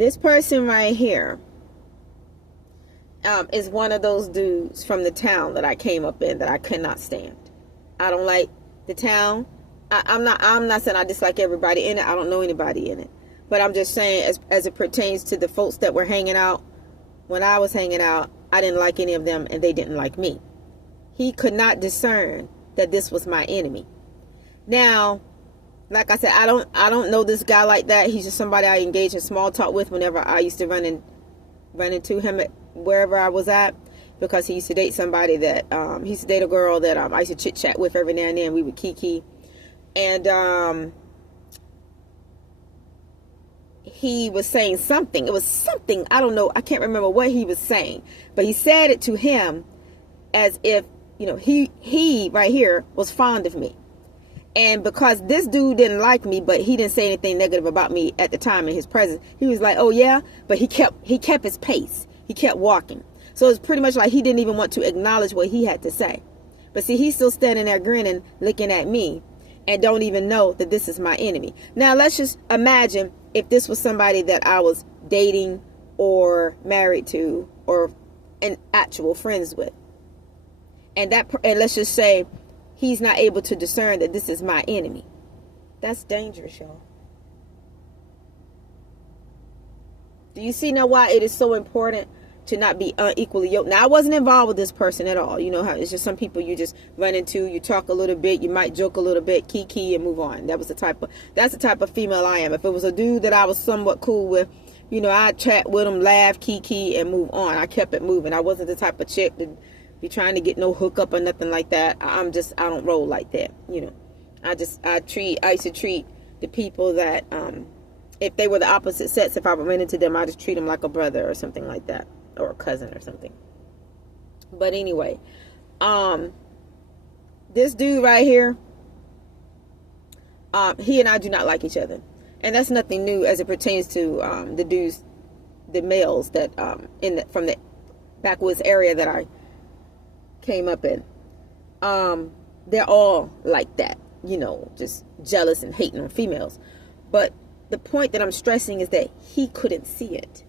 This person right here is one of those dudes from the town that I came up in that I could not stand. I don't like the town. I'm not saying I dislike everybody in it. I don't know anybody in it. But I'm just saying, as it pertains to the folks that were hanging out, when I was hanging out, I didn't like any of them and they didn't like me. He could not discern that this was my enemy. Now, like I said, I don't know this guy like that. He's just somebody I engage in small talk with whenever I used to run into him at wherever I was at, because he used to date somebody that he used to date a girl that I used to chit chat with every now and then. We would kiki, and he was saying something. It was something, I don't know, I can't remember what he was saying, but he said it to him as if, you know, he right here was fond of me. And because this dude didn't like me, but he didn't say anything negative about me at the time in his presence, he was like, oh yeah, but he kept his pace. He kept walking. So it's pretty much like he didn't even want to acknowledge what he had to say. But see, he's still standing there grinning, looking at me, and don't even know that this is my enemy. Now let's just imagine if this was somebody that I was dating or married to or an actual friends with. And let's just say he's not able to discern that this is my enemy. That's dangerous, y'all. Do you see now why it is so important to not be unequally yoked? Now, I wasn't involved with this person at all. You know how it's just some people you just run into, you talk a little bit, you might joke a little bit, kiki, and move on. That's the type of female I am. If it was a dude that I was somewhat cool with, you know, I'd chat with him, laugh, kiki, and move on. I kept it moving. I wasn't the type of chick to be trying to get no hookup or nothing like that. I don't roll like that. You know, I used to treat the people that, if they were the opposite sex, if I ran into them, I just treat them like a brother or something like that, or a cousin or something. But anyway, this dude right here, he and I do not like each other, and that's nothing new as it pertains to the males that from the backwoods area that I came up in. They're all like that, you know, just jealous and hating on females. But the point that I'm stressing is that he couldn't see it.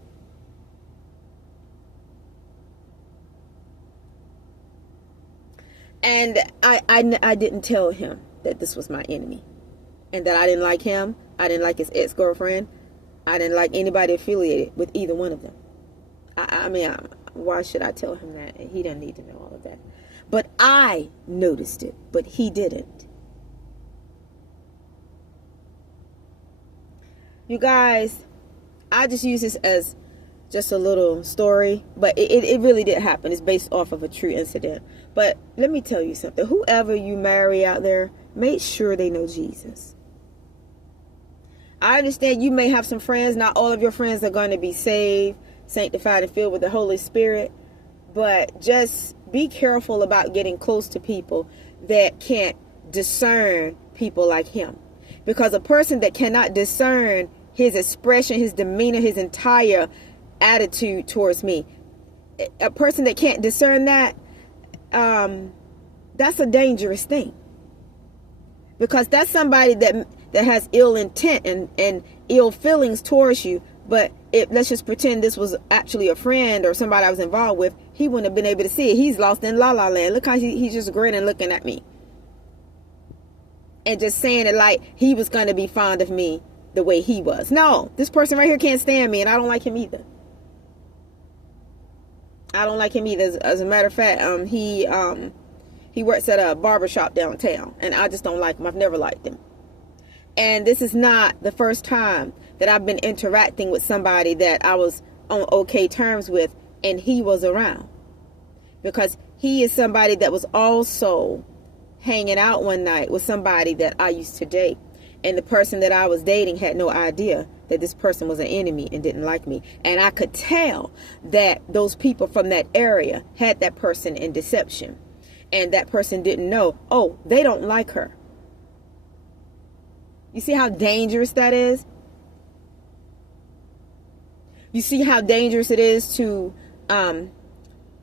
And I didn't tell him that this was my enemy, and that I didn't like him. I didn't like his ex-girlfriend. I didn't like anybody affiliated with either one of them. I mean, why should I tell him that? He doesn't need to know all of that. But I noticed it, but he didn't. You guys, I just use this as just a little story, but it really did happen. It's based off of a true incident. But let me tell you something. Whoever you marry out there, make sure they know Jesus. I understand you may have some friends. Not all of your friends are going to be saved, sanctified, and filled with the Holy Spirit. But just be careful about getting close to people that can't discern people like him. Because a person that cannot discern his expression, his demeanor, his entire attitude towards me, a person that can't discern that, that's a dangerous thing. Because that's somebody that has ill intent and ill feelings towards you. But let's just pretend this was actually a friend or somebody I was involved with. He wouldn't have been able to see it. He's lost in la la land. Look how he's just grinning, looking at me, and just saying it like he was going to be fond of me the way he was. No, this person right here can't stand me, and I don't like him either. I don't like him either. As a matter of fact, he works at a barbershop downtown, and I just don't like him. I've never liked him. And this is not the first time that I've been interacting with somebody that I was on okay terms with, and he was around. Because he is somebody that was also hanging out one night with somebody that I used to date. And the person that I was dating had no idea that this person was an enemy and didn't like me. And I could tell that those people from that area had that person in deception. And that person didn't know, oh, they don't like her. You see how dangerous that is? You see how dangerous it is to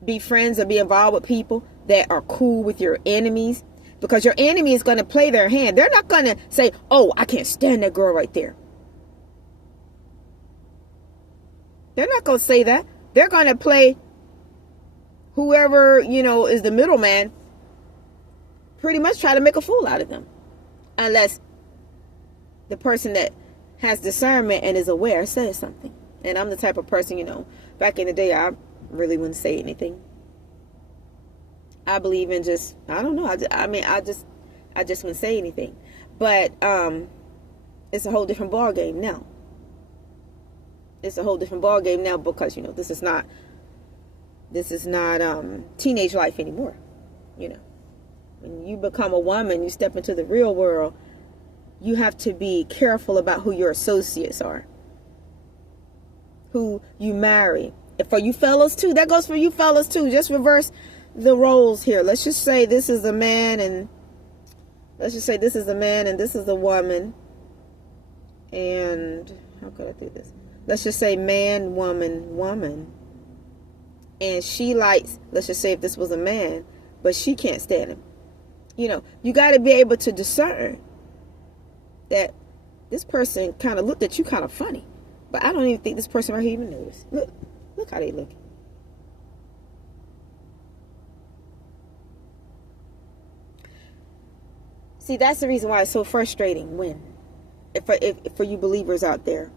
be friends or be involved with people that are cool with your enemies? Because your enemy is going to play their hand. They're not going to say, oh, I can't stand that girl right there. They're not going to say that. They're going to play whoever, is the middleman, pretty much try to make a fool out of them. Unless the person that has discernment and is aware says something. And I'm the type of person, back in the day, I really wouldn't say anything. I believe in just, I don't know. I just wouldn't say anything. But it's a whole different ball game now. It's a whole different ball game now because, this is not teenage life anymore. When you become a woman, you step into the real world, you have to be careful about who your associates are, who you marry. And for you fellas too, that goes for you fellas too. Just reverse the roles here. Let's just say this is a man and this is a woman. And how could I do this? Let's just say man, woman. And she likes, let's just say if this was a man, but she can't stand him. You got to be able to discern that this person kind of looked at you kind of funny. But I don't even think this person right here even noticed. Look how they look. See, that's the reason why it's so frustrating when, if for you believers out there,